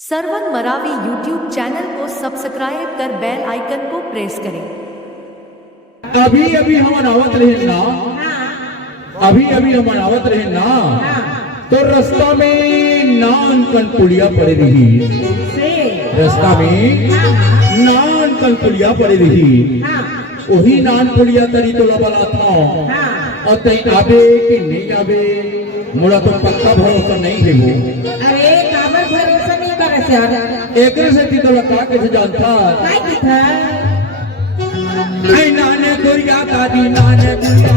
Sarwan Maravi YouTube channel को subscribe कर bell icon को प्रेस करें। अभी अभी हम अनावत रहे ना, अभी अभी हम अनावत रहे ना, तो रास्ता में नान कन पुलिया पड़ी रही, रास्ता में नान कन पुलिया पड़ी रही, वही नान पुलिया तरी तो लबला था, और तई आबे कि नहीं आबे मुड़ा तो पक्का भरोसा नहीं है वो। अरे काबर भरोसा नहीं करे से एक से ती तो लगा के जानता काय की था ऐ नाने गुड़िया दादी नाने गुड़िया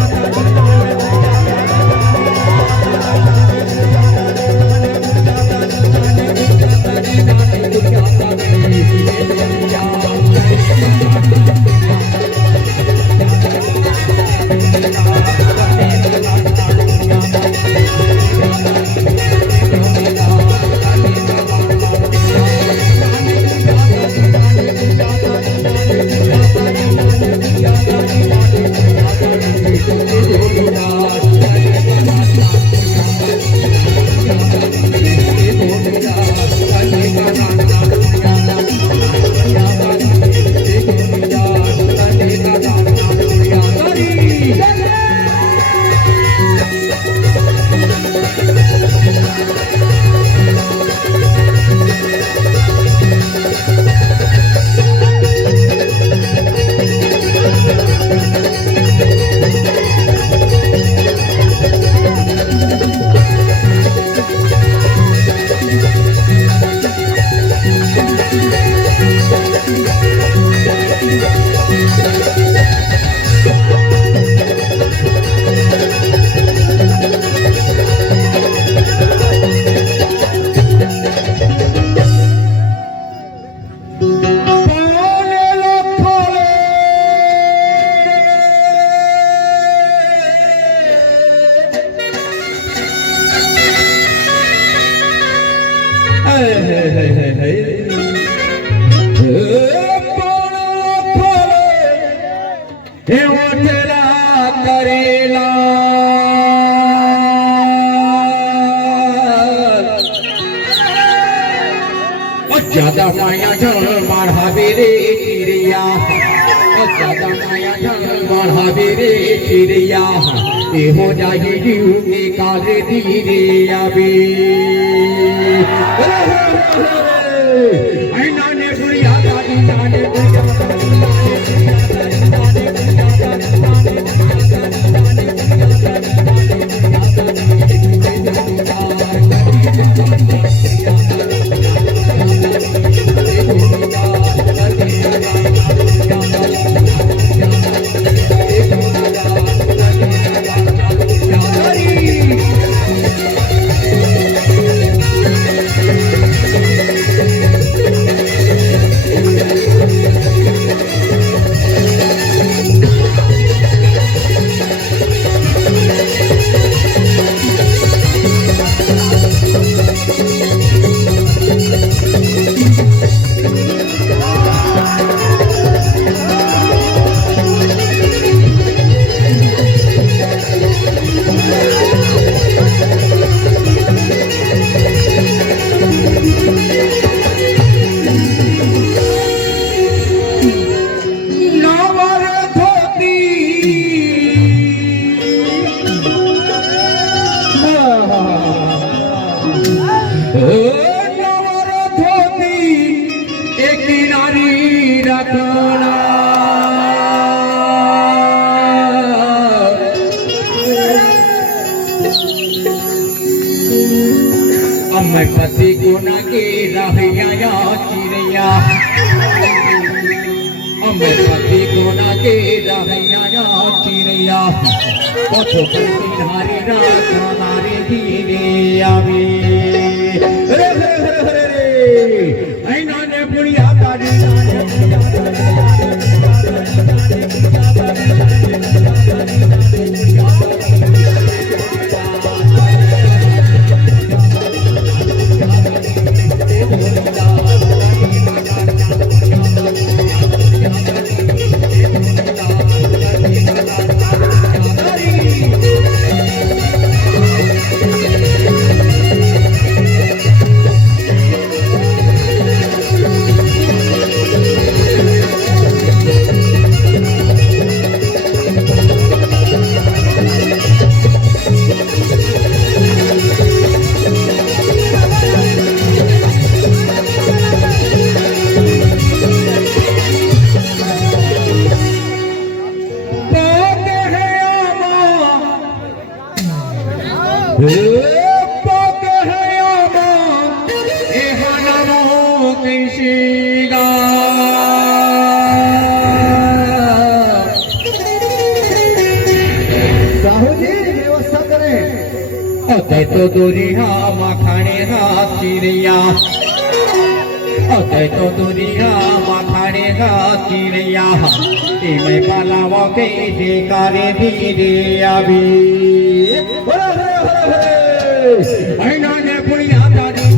करेला ज्यादा माया जल बढ़ावे रे चिड़िया, ज्यादा माया जल बढ़ावे रे चिड़िया, ए हो जाए जीव के काल धीरे आवे। नाने गुड़िया दादी नाने मैं पति को न के रहिया चिड़िया, मैं पति को न के रहिया चिड़िया, पथो धारे रात हमारे धीरे आवे। रे रे रे रे ऐ नाने बुढ़िया दादी कैसे गा साहू जी व्यवस्था करें अते तो दुनिया मखाने का चिड़िया अते तो दुनिया मखाने का चिड़िया इमे पालावा के शिकारे धीरे अभी ऐना ने पुड़िया दादी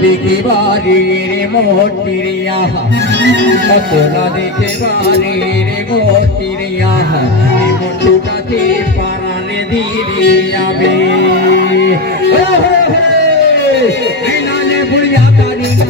देखे बारी रे मोटिरिया अतला देखे बारी रे मोटिरिया मोटू का ते पारा रे धीरे आवे ऐना ने बुढ़िया तारी ना